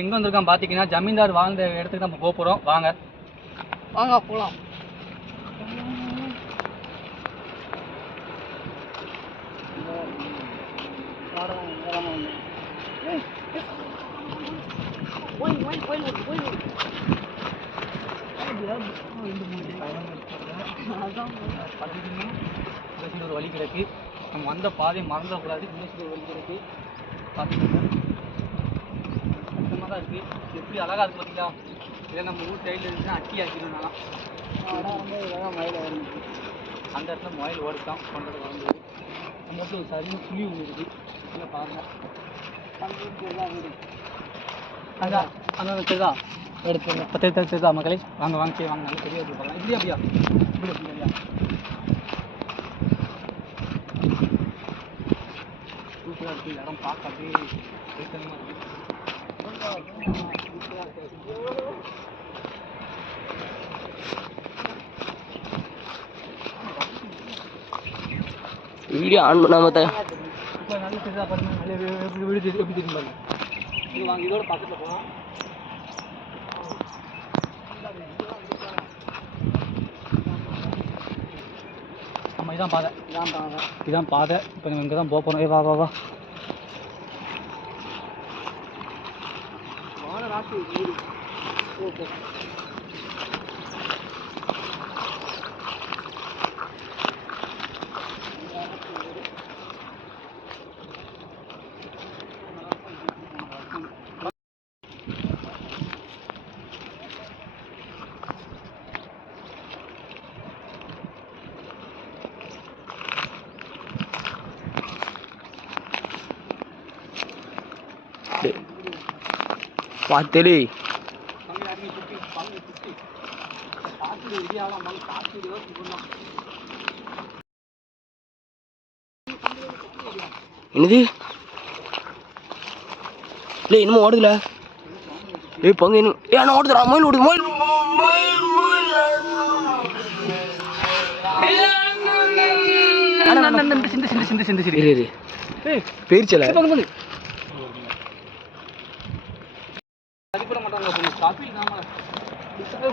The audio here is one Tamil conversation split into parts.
எங்கே வந்திருக்கோம் பார்த்தீங்கன்னா ஜமீன்தார் வாழ்ந்த இடத்துக்கு நம்ம போக போகிறோம். வாங்க வாங்க போகலாம். ஒரு வழி கிடக்கு, நம்ம வந்த பாதையை மறந்துடக்கூடாது. ஒரு வழி கிடக்கு பார்த்தீங்கன்னா கஷ்டமாக தான் இருக்குது. எப்படி அழகாக இருக்குது பார்த்தீங்களா? இதை நம்ம ஊர் சைடில் இருக்குன்னா அட்டி ஆக்கிடுனாலாம் மயில் ஓடுது. அந்த இடத்துல மயில் ஓடுத்தான் கொண்டது வந்து அந்த இடத்துல ஒரு சரியான புளி ஒன்று இருக்குது. இல்லை பாருங்கள், அதான் அந்த தெரிதா எடுத்து பத்து தெரிதா மக்களே? வாங்க வாங்க வாங்க, நல்ல பெரிய பார்க்கலாம். இப்படி அப்படியா இப்படி அப்படியா சூப்பராக இருக்குது. இடம் பார்க்க அப்படியே இருக்குது. வீடியோ ஆன் பண்ணாம தான் இப்போ நல்ல தெரியுதா பாருங்க. நல்ல வீடு எப்படி தெரியும் பாருங்க. இது வாங்க, இதோட பக்கத்தில் போகலாம். ஆமாம், இதான் பாதை. இதான் பாதை. இப்போ நம்ம இங்கே தான் போக போகிறோம். வா வா வா. பார்த்தே என்னது? இல்லை இன்னும் ஓடுதுல. பங்கு இன்னும் ஏன்னா ஓடுதுடா. மயில் ஓடுது. மயில் பேரிச்சல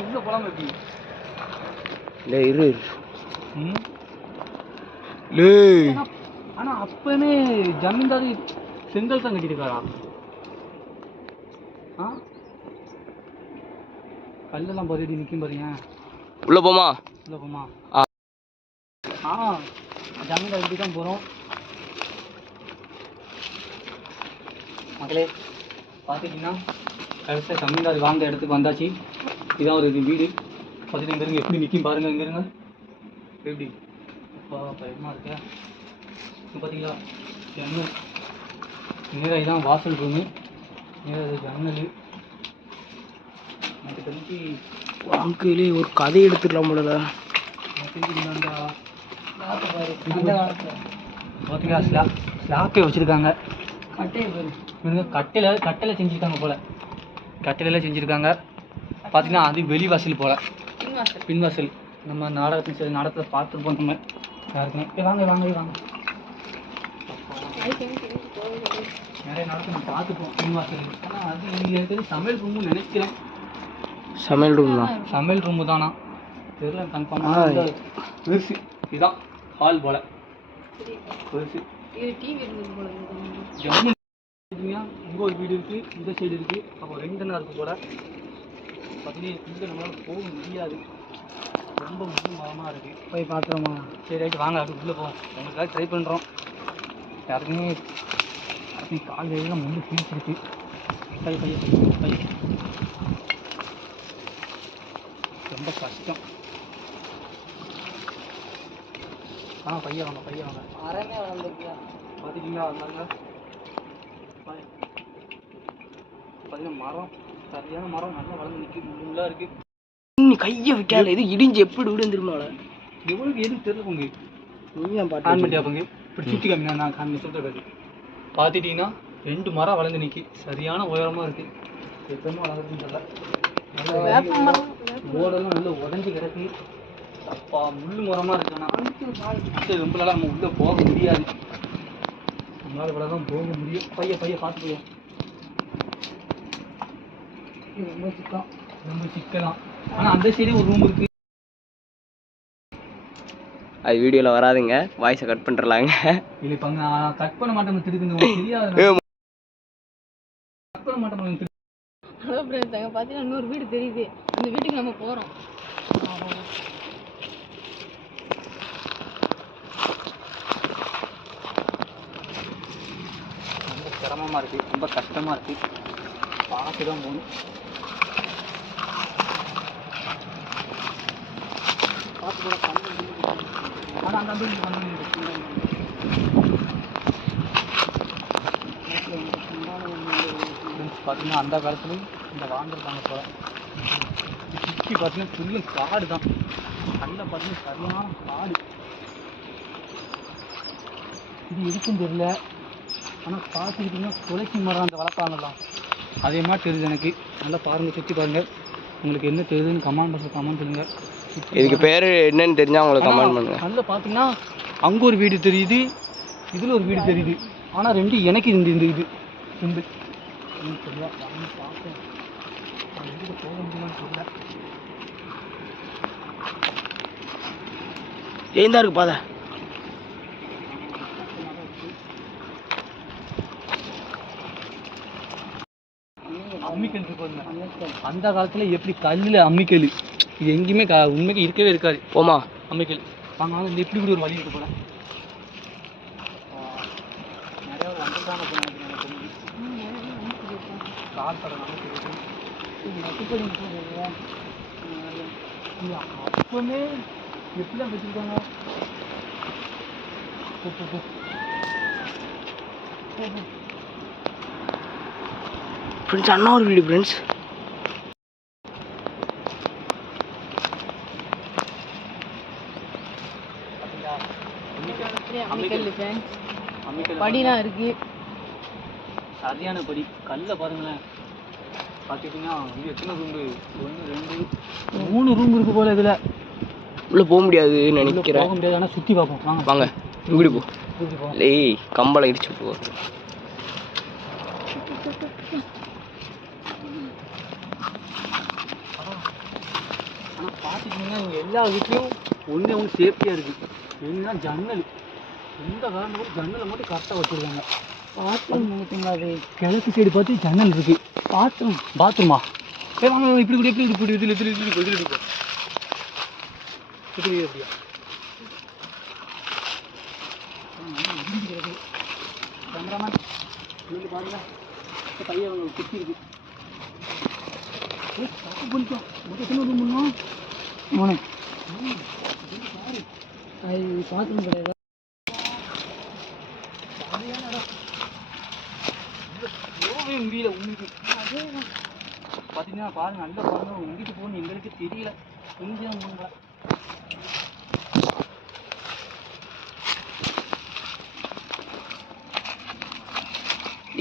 உள்ள போலாம இருக்கு. ஆனா அப்பவே ஜமீன்தார் செங்கல் தான் கட்டிருக்காரா? கல்லெல்லாம் பதிடி நிற்கும் பாருங்க. உள்ள போமா ஜமீன்தார் இப்படி தான் போகிறோம் மக்களே. பார்த்துட்டிங்கன்னா கடைசியாக ஜமீன்தார் வாழ்ந்த இடத்துக்கு வந்தாச்சு. இதான் ஒரு வீடு. பார்த்துட்டு இங்கே இருங்க, எப்படி நிற்கும் பாருங்கள். இங்கே இருங்க, எப்படி பயமாக இருக்கு. பார்த்தீங்களா ஜன்னல் நேராக இதான் வாசல் ரூமு. நேராக ஜன்னல். எனக்கு தெரிஞ்சு அங்கிலே ஒரு கதை எடுத்துடலாம் முடியல. பார்த்தீங்களா ஸ்லாப்பே வச்சுருக்காங்க. கட்டையில் செஞ்சுருக்காங்க போல். கட்டையில செஞ்சுருக்காங்க. பார்த்தீங்கன்னா அது வெளிவாசல் போல், பின்வாசல். நம்ம நாடகத்தின் சரி நாடகத்தில் பார்த்துருப்போம் நம்ம யாருக்குமே. வாங்க வாங்க வாங்க. நிறைய நாடகத்தை நம்ம பார்த்துப்போம் பின்வாசல். ஆனால் அது இங்கே இருக்கிறது சமையல் ரூம்னு நினைக்கிறேன். சமையல் ரூம் தான். சமையல் ரூமு தானா தெரியல கன்ஃபார்மாக. பெருசு இதுதான் ஹால் போல். பெருசு இங்கே ஒரு வீடு இருக்குது, இந்த சைடு இருக்குது. அப்போ 2 அண்ணா இருக்குது போல். பார்த்தீங்கன்னா இங்கே நம்மளால் போக முடியாது. ரொம்ப முக்கிய மரமாக இருக்குது. போய் பார்த்துறோமா? சரி ரைட்டு வாங்க, அது உள்ளே போவோம். உங்களுக்காக ட்ரை பண்ணுறோம். யாருக்குமே கால் வழியெல்லாம் முள்ளு பிடிச்சிருக்கு. கை ரொம்ப கஷ்டம். பையன் வாங்க. அறமே வளர்ந்துருக்கா பார்த்துக்கிங்களா? வந்தாங்க பார்த்தீங்கன்னா மரம், சரியான மரம், நல்லா வளர்ந்து நிற்கிது. முள்ளாக இருக்குது. நீ கையை வைக்காத. இது இடிஞ்சு எப்படி விடும் தெரியுமால? எவ்வளோக்கு எதுவும் தெரியல போங்க. ஆன் பண்ணியா போங்க. இப்படி சுற்றி காமினா நான் காமி சொல்கிறது. பார்த்துட்டிங்கன்னா 2 மரம் வளர்ந்து நிற்கி. சரியான உயரமாக இருக்குது. எப்பவுமே வளர்க்குதுன்னு சொல்ல. ஓடெல்லாம் நல்லா உடஞ்சி கிடக்கு. அப்பா முள் மரமாக இருக்குண்ணா. ரொம்ப நாளாக நம்ம உள்ளே போக முடியாது. நம்மளால் இவ்வளோ தான் போக முடியும். பைய பார்த்து போவோம். ரொம்ப சிக்கலாம். ஆனால் அந்த சைடே ஒரு ரூம் இருக்கு. அது வீடியோவில் வராதுங்க, வாய்ஸை கட் பண்ணுறலாங்க. இல்லை இப்போ நான் கட் பண்ண மாட்டேன், திருக்குங்க தெரியாது. கட் பண்ண மாட்டேன். ஹலோ ஃப்ரெண்ட்ஸ், அங்கே பார்த்தீங்கன்னா இன்னொரு வீடு தெரியுது. அந்த வீட்டுக்கு நம்ம போகிறோம். ரொம்ப சிரமமாக இருக்குது, ரொம்ப கஷ்டமாக இருக்குது. பார்த்து தான் போகணும். பார்த்து கூட ஆனால் அந்த வீட்டுக்கு பார்த்தீங்கன்னா அந்த காலத்துலேயும் இந்த வாழ்ந்துருக்காங்க போல. சுற்றி பார்த்தீங்கன்னா ஃபுல்லும் காடு தான். கண்ணில் பார்த்தீங்கன்னா சரியான காடு. இது இருக்குன்னு தெரியல, ஆனால் பார்த்துக்கிட்டிங்கன்னா துளசி மரம் அந்த வளர்ப்பாங்கலாம் அதே மாதிரி தெரியுது எனக்கு. நல்லா பாருங்கள், சுற்றி பாருங்கள். உங்களுக்கு என்ன தெரியுதுன்னு கமெண்ட் சொல்லுங்கள். இதுக்கு பேர் என்னன்னு தெரிஞ்சால் உங்களுக்கு கமெண்ட் பண்ணுங்கள். நல்லா பார்த்தீங்கன்னா அங்கே ஒரு வீடு தெரியுது, இதில் ஒரு வீடு தெரியுது. ஆனால் ரெண்டு எனக்கு இந்த இது சிம்பிள் சரியா வாங்கி பார்ப்பேன். வீட்டுக்கு போக முடியுமான்னு தெரியல. ஏன் தான் இருக்கு பாதை. அம்மிக்கல் இருக்கு. அந்த காலத்தில் எப்படி கல்லில் அம்மிக்கல், இது எங்கேயுமே உண்மைக்கு இருக்கவே இருக்காது. போமா அம்மிக்கல் வாங்க. இந்த எப்படி இப்படி ஒரு வழி இருக்கு போல. நிறையா வந்துட்டாங்க போல கால் படம் அப்பமே எப்படிதான் வச்சுருக்காங்க. ஃப்ரெண்ட்ஸ், அண்ணா ஒரு வீடு ஃப்ரெண்ட்ஸ். படிலாம் இருக்கு, சரியான படி. கல்ல பாருங்களேன். பார்த்துக்கிட்டிங்கன்னா இது எத்தனை ரூம்பு? 1 2 3 ரூம் இருக்கு போல. இதில் உள்ளே போக முடியாதுன்னு நினைக்கிறேன். போக முடியாது, ஆனால் சுற்றி பார்ப்போம். வாங்க வாங்க, இப்படி போ. ஏய், கம்பளம் இடிச்சு போ. ஆனால் பார்த்துக்கிட்டிங்கன்னா இங்கே எல்லா வீட்லேயும் ஒன்று சேஃப்டியாக இருக்குது. என்னன்னா ஜன்னல், எந்த காரணமும் ஜன்னலை மட்டும் கரெக்டாக வச்சுருக்காங்க. பாத்ரூம் நினைக்கிங்களா? அது கிழக்கு சைடு பார்த்து ஜன்னல் இருக்குது. பாத்ரூமா? வாங்க இப்படி இப்படி எப்படி இப்படி இதில் இதில் இதில் இதில் இதில் இப்படி எப்படியா கேமராமேன் நீங்கள் பாருங்க. பையன் சுற்றி இருக்கு. பண்ணிட்டோம். எத்தனை ரூம் பண்ணோம் மோனே? அது பாத்ரூம் கிடையாது. முடியல உங்களுக்கு பார்த்தீங்கன்னா பாருங்க. நல்லா பாருங்க, உங்ககிட்ட போகணும் எங்களுக்கு தெரியல. கொஞ்சம் போங்க.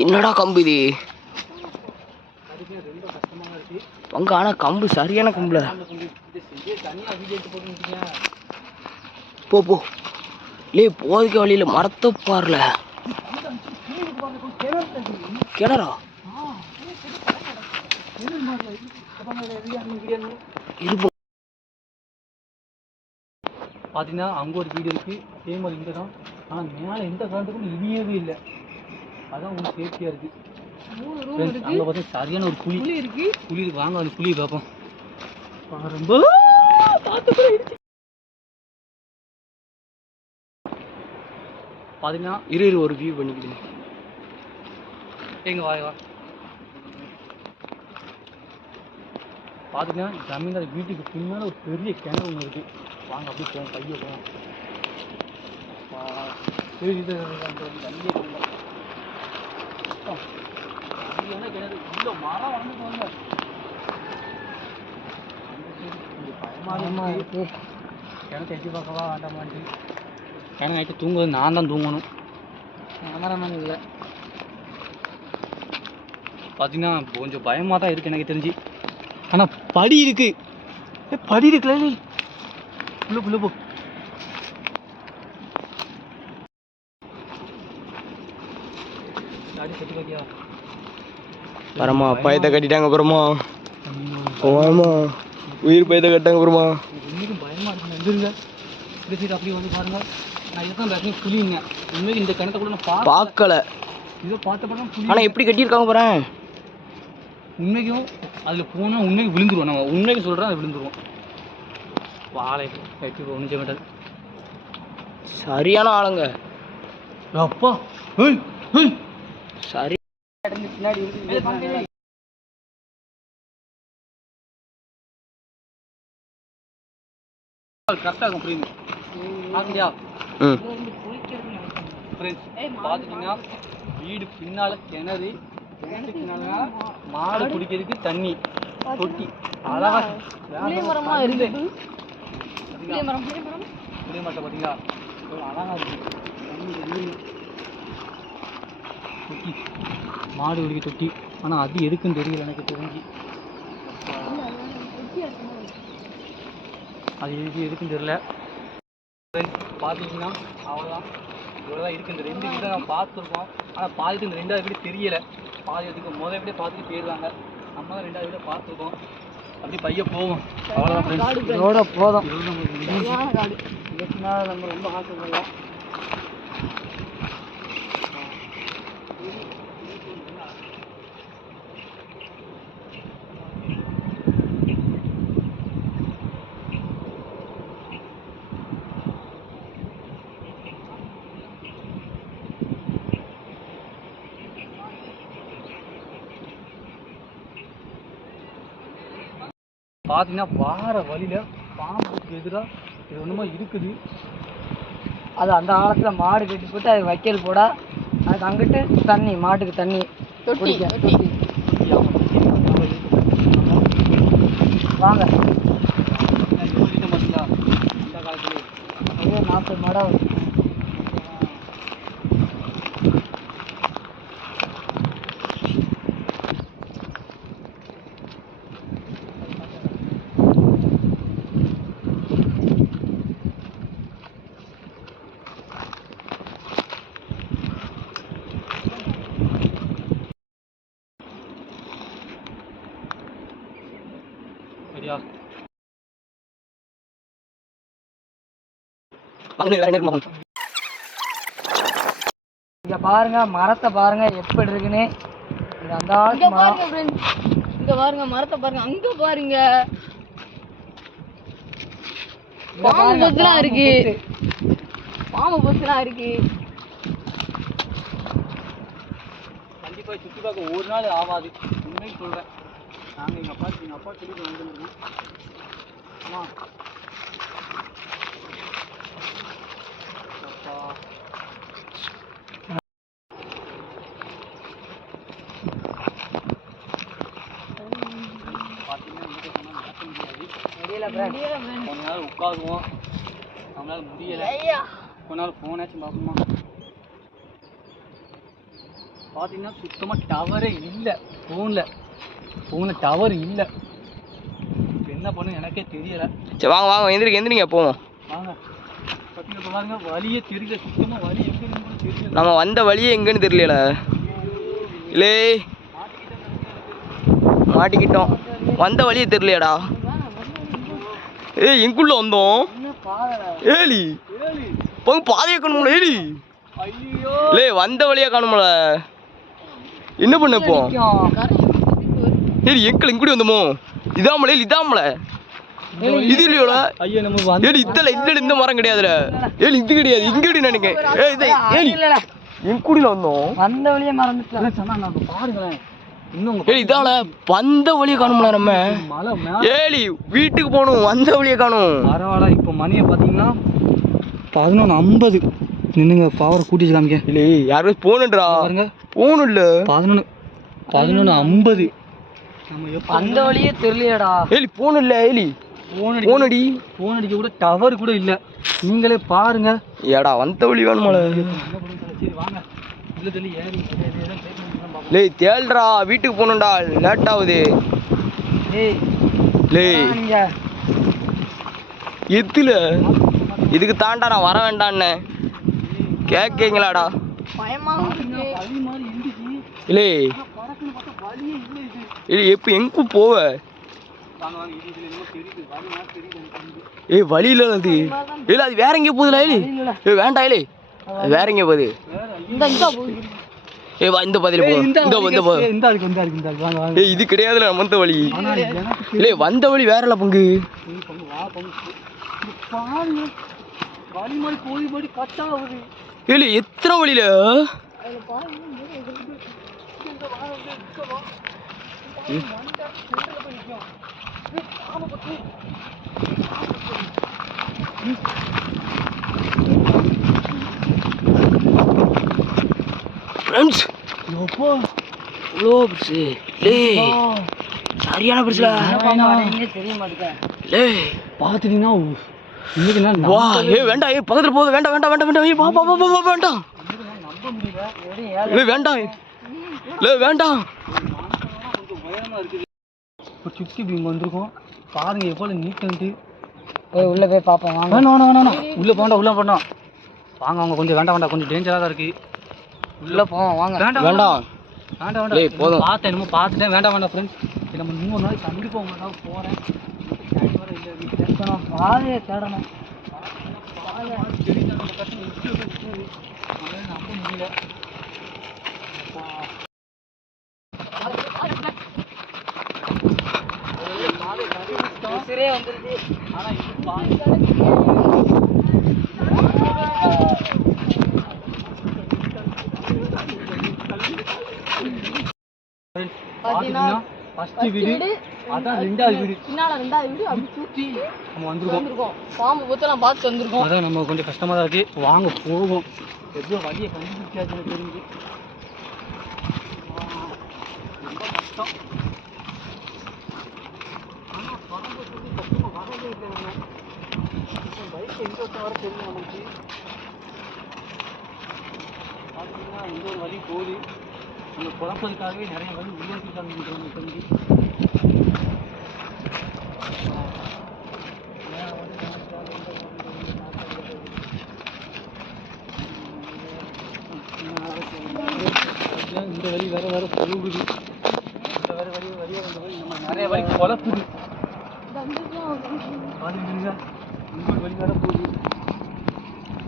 என்னடா கம்பு இது? ரொம்ப கஷ்டமாக இருக்கு அங்கே. ஆனால் கம்பு சரியான கம்புல. தனியாக வீடியோ எடுத்து போட்டுக்கிட்டீங்க. போ போ. லே, போதுக்க வழியில் மரத்தை பாருல. கிணறா? பார்த்தீங்கன்னா அங்கே ஒரு வீடு இருக்குது, அதே மாதிரி இங்கே தான். ஆனால் மேலே எந்த காரணத்துக்கும் இடியவே இல்லை. அதான் உங்களுக்கு சேஃப்டியாக இருக்குது. அங்கே பார்த்தா சரியான ஒரு புளி இருக்கு. புளி இருக்கு, வாங்க அந்த புளியை பார்ப்போம். ரொம்ப பார்த்தீங்கன்னா இரு ஒரு வியூ பண்ணிக்கிட்டு எங்க வா. பார்த்தீங்கன்னா ஜமீன்தார் வீட்டுக்கு பின்னால் ஒரு பெரிய கிணறு ஒன்று இருக்குது. வாங்க அப்படியே போவோம், கையை போவோம். இது தண்ணியே போங்க. கிணறு இவ்வளோ மரம் வந்துட்டு பயமாக இருக்கு. கிணத்தை எட்டி பார்க்கவா வேண்டாமான்ட்டு. கிணறு நைட்டு தூங்குவது நான் தான் தூங்கணும், கேமராமேன் இல்லை. பார்த்தீங்கன்னா கொஞ்சம் பயமாக தான் இருக்குது எனக்கு தெரிஞ்சு. ஆனால் படி இருக்கு, படி இருக்குல்ல. உள்ள உள்ள போ. பரமா பயத்தை கட்டிட்டாங்க. பரமா ஆமா உயிர் பயத்தை கட்டாங்க அப்புறமா இன்னைக்கும் பயமா இருக்கு. எந்திருங்க இந்த சைடு அப்படியே வந்து பாருங்க. நான் இதுதான் பேசுறேன் புலிங்க. உண்மைக்கு இந்த கிணத்தை கூட நான் பார்க்கல. இதை பார்த்த படம் புலி. ஆனா எப்படி கட்டியிருக்காங்க பாறேன். உண்மைக்கும் அதுல போனா உண்மைக்கு விழுந்துருவோம். நம்ம உண்மைக்கு சொல்றேன் அது விழுந்துருவோம். வாழை வெட்டி ஒன்று மாட்டாது. சரியான ஆளுங்க. அப்பா ஏய் ஏய் சரி பின்னாடி கரெக்டாக இருக்கும் புரியுங்க. ஆகுதியா பார்த்துட்டீங்கன்னா வீடு பின்னால கிணறு, கிணத்து பின்னால மாடு குடிக்கிறதுக்கு தண்ணி தொட்டி அழகா புளிய மரத்தை பார்த்தீங்களா அழகா இருக்கு. தொட்டி மாடு குடிக்க தொட்டி. ஆனால் அது எதுக்குன்னு தெரியல எனக்கு தெரிஞ்சு. அது எதுக்குன்னு தெரியல. பார்த்தீங்கன்னா அவ்வளோதான் இவ்வளோதான் இருக்குது. இந்த 2 வீடை நான் பார்த்துருக்கோம். ஆனால் பாதிக்கு இந்த 2வது வீடு தெரியலை. பாதி இதுக்கு முதல் வீடே பார்த்துட்டு போயிடுவாங்க. நம்ம தான் 2வது வீடை பார்த்துருக்கோம். அப்படி பைய போவோம். அவ்வளோதான் இதோட போதும். நம்ம ரொம்ப ஆசைப்படலாம். பார்த்தீங்கன்னா வார வழியில் பாம்புக்கு எதிராக இது ஒன்றுமா இருக்குது. அது அந்த காலத்தில் மாடு கட்டி போட்டு அது வைக்கல் போட அதுக்கு அங்கிட்டு தண்ணி மாட்டுக்கு தண்ணி தொட்டி தொட்டி வாங்க பார்த்தீங்களா இந்த காலத்துல 40 மாடம் சரியா. இங்க பாருங்க மரத்தை பாருங்க எப்படி இருக்குன்னு. இது அந்த இங்க காலத்து மரம். பாருங்க ஃப்ரெண்ட்ஸ், இங்க பாருங்க மரத்தை பாருங்க, அங்க பாருங்க இங்க பாம்பு பாருங்க, பொத்துலாம் பாம்பு இருக்கு. பொத்து. பாம்பு பொத்துலாம் இருக்கு. கண்டிப்பாக சுற்றி பார்க்க ஒரு நாள் ஆகாது. உண்மைக்கு சொல்கிறேன். நாங்கள் எங்கள் அப்பா சொல்லிட்டு வந்துருக்கோம். அம்மா அப்பா பார்த்தீங்கன்னா நடக்க முடியாது. முடியல friend. கொஞ்ச நாள் உட்காருவோம். நம்மளால முடியலை. ஐயா கொஞ்ச நாள் ஃபோனாச்சும் பார்ப்போமா. பார்த்தீங்கன்னா சுத்தமாக டவரே இல்லை. ஃபோனில் டவர் இல்லை. என்ன பண்ணு எனக்கே தெரியலை. சரி வாங்க வாங்க எந்திரிங்க போவோம். வாங்க பார்த்தீங்கன்னா பாருங்க வழியே தெரியல. சுத்தமாக வழி எங்கே இருக்குன்னு தெரியல. நம்ம வந்த வழியே எங்கன்னு தெரியல. இல்லை மாட்டிக்கிட்டோம். வந்த வழியே தெரியலையாடா. ஏய் எங்குள்ள வந்தோம். ஏலி போங்க பாதையை காணும்ல. ஏலி ஐயோ இல்லை வந்த வழியா காணும்ல. என்ன பண்ண இப்போ? ஏலி எங்களை இங்குடி வந்தோமோ. இதாமல இதாமல இது இல்லையோட. ஐயோ நம்ம ஏலி இதில் இந்த மரம் கிடையாதுல. ஏலி இது கிடையாது இங்கடி நினைக்கிறேன். ஏலி எங்குடியில் வந்தோம். வந்த வழியே மறந்துட்டேன். சொன்னாங்க பாருங்களேன். இன்னும் ஏலி இதால வந்த வழியை காணும்ல நம்ம. மழை ஏலி வீட்டுக்கு போகணும். வந்த வழியை காணும். பரவாயில்ல. இப்போ மணியை பார்த்தீங்கன்னா 11:50. நின்னுங்க பவரை கூட்டிச்சு காமிக்க. இல்லை யாரும் போகணுன்றா பாருங்க போகணும் இல்லை. 11:50. நம்ம எப்போ அந்த வழியே தெரியலையடா. ஏலி போகணும் இல்லை. ஏலி ஃபோன் அடிக்க கூட டவர் கூட இல்லை. நீங்களே பாருங்க. ஏடா வந்த வழி வேணுமால. சரி வாங்க இல்லை சொல்லி ஏறி லே தேல்றா வீட்டுக்கு போகணும்டா. லேட் ஆகுது. ஏய் லே நீங்க எத்துல இதுக்கு தாண்டா நான் வர வேண்டான்னு கேட்கீங்களாடா. பயமா இருக்கு. வழி மாதிரி இருந்துச்சு. இல்லை படக்குன்னு பார்த்தா வழியே இல்லை. இது இல்லை எப்போ எங்கே போவ வாங்க வாங்க இது இதுல என்னமோ தெரியுது வழி மாதிரி தெரியுது எனக்கு வந்து. ஏய் வழி இல்ல அது இல்ல அது வேற எங்கேயோ போகுதுல ஏலி ஏய் வேண்டாம் ஏலி அது வேற எங்கேயோ போகுது இந்த போகுது. ஏய் வா இந்த பாதையில போ இந்த போ இந்த அதுக்கு இந்த அதுக்கு இந்த வாங்க வாங்க. ஏய் இது கிடையாதுல நம்ம வந்த வழி ஆனா எனக்கு இல்ல வந்த வழி வேறல பங்கு நீ பண்ணு வா பண்ணு. இது பாருங்க வழி மாதிரி போய் போய் கட்டா ஆகுது. ஏலி எத்தனை வழியில அதுல பாருங்க இந்த வாரம் வந்து இருக்கவா மண்டை சென்டர்ல போய் நிக்கும். ஆமா பத்தி ஃப்ரெண்ட்ஸ் எப்போ இவ்வளோ பெருசு லே சரியான பெருசுல தெரிய மாட்டேங்க. லே பார்த்துட்டீங்கன்னா இன்னைக்கு நான் வா ஏய் வேண்டாம் ஏய் பக்கத்துல போகுது வேண்டாம் வேண்டாம் வேண்டாம் வேண்டாம் ஏய் வா வா வா வா வேண்டாம் நம்ப முடியல. லே வேண்டாம் லே வேண்டாம் கொஞ்சம் உயரமா இருக்குது. இப்போ சுற்றி இப்படி வந்திருக்கோம் பாருங்க எவ்வளோ நீட்டு. போய் உள்ள போய் பார்ப்போம் வாங்க. வேணாம் வேணாம் வேணாம் உள்ளே போண்டா உள்ள போண்டா வாங்க அவங்க கொஞ்சம் வேண்டாம் வேண்டாம் கொஞ்சம் டேஞ்சராக தான் இருக்குது. உள்ள போவோம் வாங்க. வேண்டாம் வேண்டாம் வேண்டாம் டேய், வேண்டாம் போதும். பார்த்தேன் என்னமோ பார்த்துட்டேன் வேண்டாம் வேண்டாம் ஃப்ரெண்ட்ஸ் நம்ம இன்னொரு நாள் கண்டிப்பாக உங்க தான் போகிறேன். வாழையை தேடணும். நம்ப முடியல. உசிரே வந்துருச்சு. ஆனால் இது பாருங்க பார்த்தீங்கன்னா ஃபர்ஸ்ட் வீடு அதான் ரெண்டாவது வீடு. பின்னால ரெண்டாவது வீடு அப்படி சுத்தி நம்ம வந்திருக்கோம். வந்திருக்கோம். பாம்பு பூத்தெல்லாம் பார்த்து வந்திருக்கோம். அதான் நம்ம கொஞ்சம் கஷ்டமாக தான் இருக்குது. வாங்க போவோம். எப்படியோ வழியை கண்டுபிடிச்சாச்சு எனக்கு தெரிஞ்சு. ரொம்ப கஷ்டம். ஆனால் பறந்து சுற்றி கஷ்டமாக வரவே இல்லை நம்ம. பைக் எங்கே விட்ட வர தெரியும் நமக்கு. பார்த்தீங்கன்னா இந்த ஒரு வழி போகுது. நம்ம குழப்பதுக்காகவே நிறைய வழி உருவாக்கிட்டாங்க நமக்கு தெரிஞ்சு. இந்த வழி வேற வேற போகுது. இந்த வேற வழி வழியாக வந்த வழி நம்ம நிறைய வழி குழப்புது. பாருங்க இன்னொரு வழி வேற போகுது.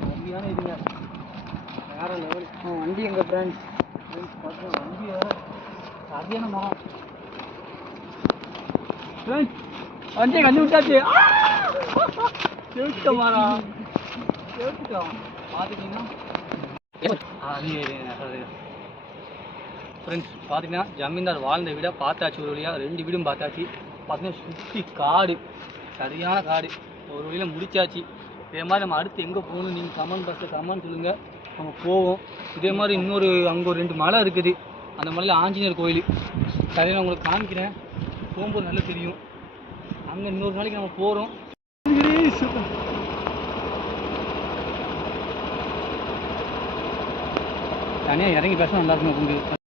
வண்டியான இதுங்க வேற லெவல். வண்டி எங்க ஃப்ரெண்ட்ஸ்? பார்த்தா வண்டி வேற சரியான மரம். ஃப்ரெண்ட்ஸ் வண்டியை கண்டுபிடிச்சாச்சு. கேட்டுட்டோம் மரம் கேட்டுட்டோம். பார்த்துட்டீங்கன்னா ஃப்ரெண்ட்ஸ் பார்த்தீங்கன்னா ஜமீன்தார் வாழ்ந்த வீடை பார்த்தாச்சு. ஒரு வழியாக 2 வீடும் பார்த்தாச்சு. பார்த்தீங்கன்னா சுற்றி காடு சரியான காடு. ஒரு வழியில் முடிச்சாச்சு. இதே மாதிரி நம்ம அடுத்து எங்கே போகணும் நீங்கள் கமெண்ட் பாக்ஸில் கமெண்ட் சொல்லுங்கள். நம்ம போவோம். இதே மாதிரி இன்னொரு அங்கே ஒரு 2 மலை இருக்குது. அந்த மலையில் ஆஞ்சநேயர் கோயில் சரியாக நான் உங்களுக்கு காமிக்கிறேன். போகும்போது நல்லா தெரியும். அங்கே இன்னொரு நாளைக்கு நம்ம போகிறோம். தனியாக இறங்கி பேச நல்லா இருக்கும் உங்களுக்கு.